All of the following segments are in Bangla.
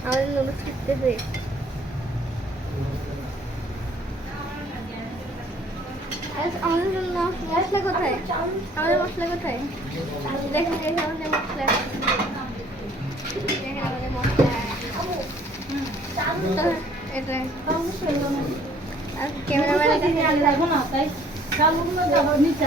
আমাদের নুডলস শিখতেছে আমাদের জন্য মশলা কোথায় আমাদের মশলা কোথায় দেখেন দেখেন আমাদের মশলা দেখেন আমাদের মশলা এটা আর ক্যামেরাম্যানের কাছে লাগবো না তাই নিচে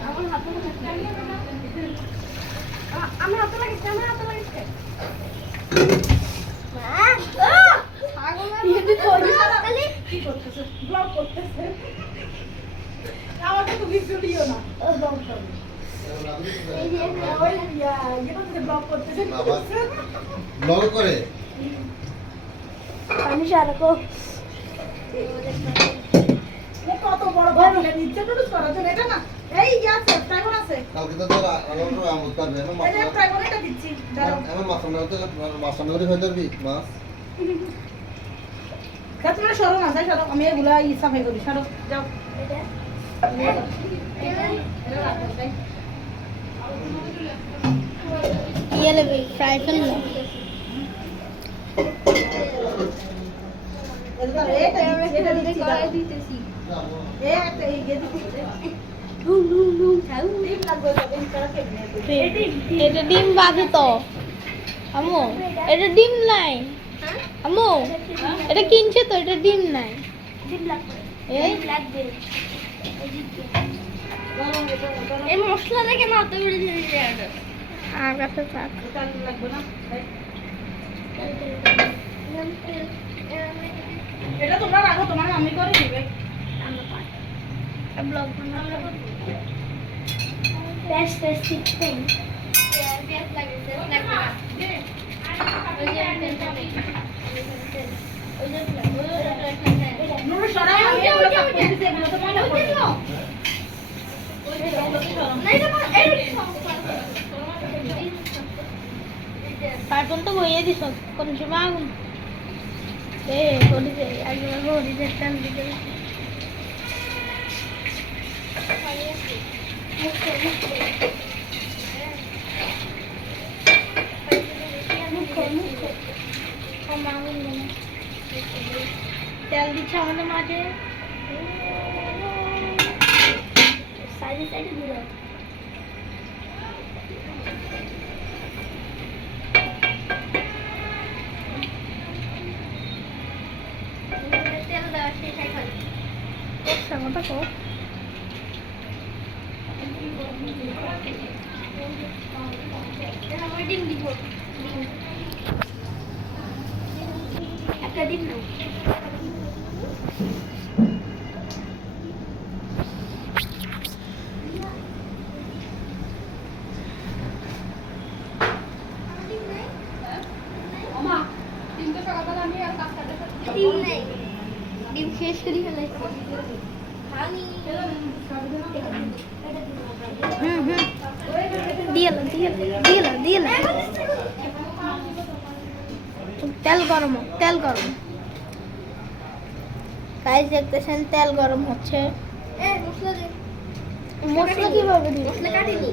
আমাকে তো ভিডিও দিও না ব্লগ করো করে পানি সারাকো কত বড় বাটিটা নিচে নুডলস করার জন্য, এটা না? এই আছে ট্রাইবন আছে। কালকে তো তোর আলোর আম উত্তরবে এখন মাছ এই যে এটা দিচ্ছি দাঁড়াও। এখন মাছ সামনে হতে মাছ সামনে করে হয়ে যাবি মাছ। দেখ তোমরা সরো না যাই সরো। আমি এগুলা ই সাফাই করি সরো যাও। ইয়ে নেবে ফ্রাই প্যান না এটা এটা এটা দিতেছি এই একটা এই ইয়ে তো এটা ডিম বাজে তো। আমু এটা ডিম নাই। আমু এটা কিনছে তো এটা ডিম নাই। এই মশলা দেখে না আর। কাছে থাক। এটা লাগবে না এটা তোমরা রাখো তোমার আমি করে দিবে। ব্লগ বানাবো। বেস্ট বেস্ট থিং পেঁয়াজ লাগে পেঁয়াজ লাগবে না ওই যে ওই যে ওই যে নুরু সরাই আমি এগুলো কাট করতেছি এগুলো তো বইয়ে দিছ কোন সময় আগুন? এ যে একবার যে টান দিতে তেল দিচ্ছে আমাদের মাঝে সাইডে সাইডে দিল তেল দেওয়া শেষ এখন কথা কো ডিম দিব একটা ডিম নাও। ডিম ডিম শেষ করে ফেলাইছি দিয়েল দিয়েল দিয়েল তেল গরম হোক, তেল গরম। গাইস দেখতেছেন তেল গরম হচ্ছে। মশলা কীভাবে দিবে? মশলা কাটিনি।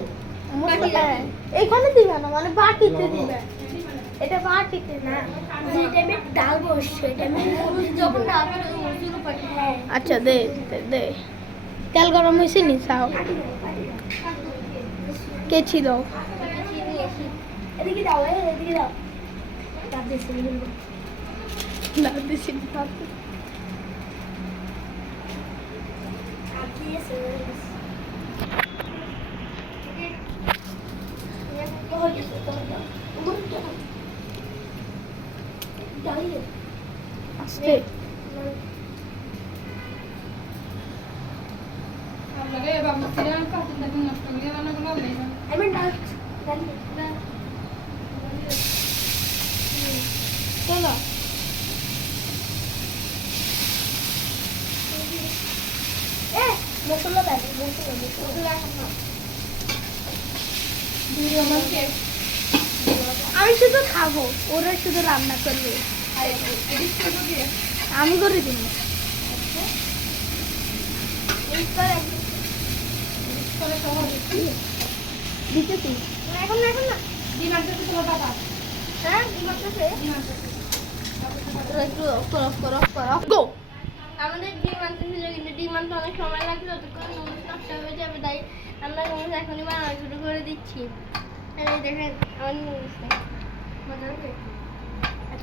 মশলা এখানে দিবে না মানে বাটিতে দিবে। এটা বাটিতে না যে টাইমে ডাল বসছে ওই টাইমে যখন না হ্যাঁ আচ্ছা দে দে দে তেল গরম হয়েছে নি চাও কেচি দাও এদিকে দাও এদিকে দাও তার দেশে বলব দাও দিছি ভাত। আর দিয়েছে হয়ে গেছে তোমার দাও উপর দাও দাও আস্তে। আমি ডাল ডাল চলো। মশলা দাও মশলা মশলা। আমি শুধু খাব ওরা শুধু রান্না করবে। আমি করে দিব দিতেছি। না, এখন না। এখন না হ্যাঁ ডিম আছে একটু করফ করফ করফ গো আমাদের ডিম আনতে ছিল কিন্তু ডিম আনতে অনেক সময় লাগবে ততক্ষণ নুডলস নষ্ট হয়ে যাবে তাই আমরা নুডলস এখনই বানানো শুরু করে দিচ্ছি। দেখেন আমার নুডলস মজা হবে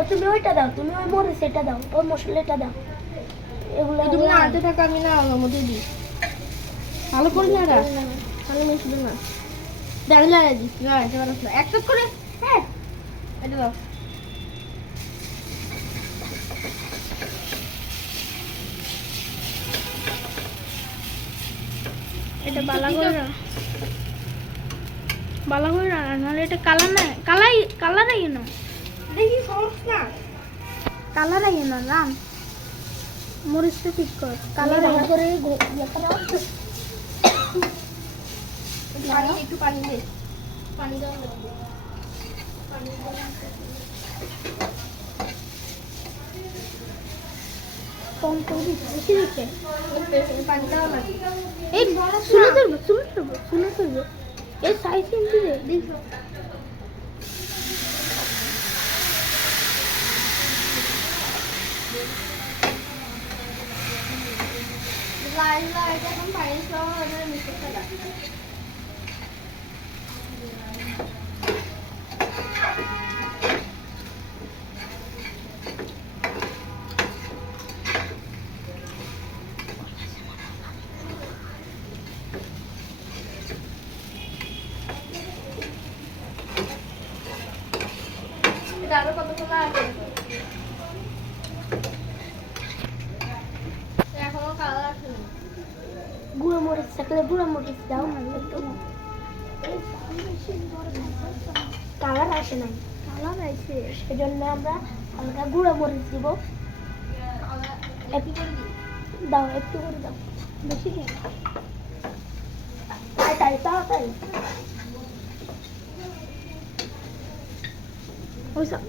ও তুমি ওইটা দাও তুমি ওই মরিচ এটা দাও ওই মশলাটা দাও। এগুলো তুমি না আনতে থাকো আমি না আমার মধ্যে দিই। ভালো করে না রা ভালো মিশবে না। দিস না এটা ভালো ছিল একটা করে হ্যাঁ এটা দাও। এটা বালা করে না বালা করে না নাহলে এটা কালার না কালাই কালার আই না না কালার আই না রাম। মরিচটা ঠিক কর কালার ভালো করে ইয়ে। পানি একটু পানি দে। পানি কম করে বেশি দিচ্ছে। পানি দাও না। এই শুনে এই সাইজ ইঞ্চি দে দিছো লাইন লাইন এখন পানি সহ ওদের মিশে ফেলা এটা আরও কতক্ষণ লাগবে এখনও কালার আসেনি গুঁড়ো মরিচ থাকলে গুঁড়ো মরিচ দাও একটু কালার আসে নাই কালার আইছে সেজন্য আমরা হালকা গুঁড়ো মরিচ দিব দাও একটু করে দাও বেশি তাড়াতাড়ি তাড়াতাড়ি ওই সব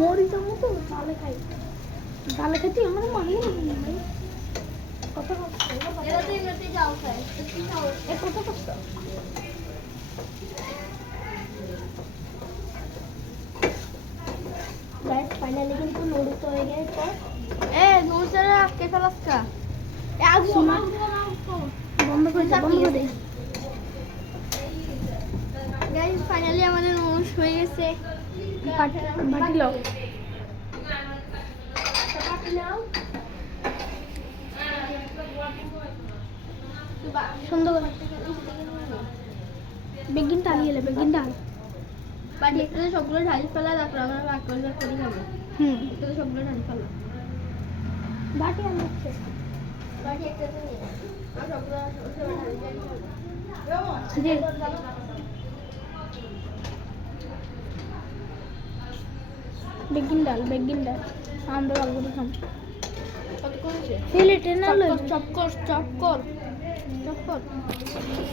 মরিচ মতো ভালো খাই ভালো খেতে আমার মনে ফাইনালি কিন্তু নুডলস হয়ে গেছে। এ নুরসারা আজকে ফেলাস কা এ আজ বন্ধ করে দে বন্ধ করে দে গাইস ফাইনালি আমাদের নুডলস হয়ে গেছে বাটি সুন্দর করে বেগিন টানিয়ে এলে বেগিন টান বাড়ি একটা সবগুলো ঢালি ফেলা তারপর আমরা ভাগ করে ভাগ করে খাব হুম। তো সবগুলো ঢালি ফেলা। বাটি আনছে বাড়ি একটা তো নিয়ে আর সবগুলো সবগুলো ঢালি ফেলা। বেগিন ডাল বেগিন ডাল। আমরা করে কতক্ষণ না? চপ কর চপ কর। চপ কর চপ কর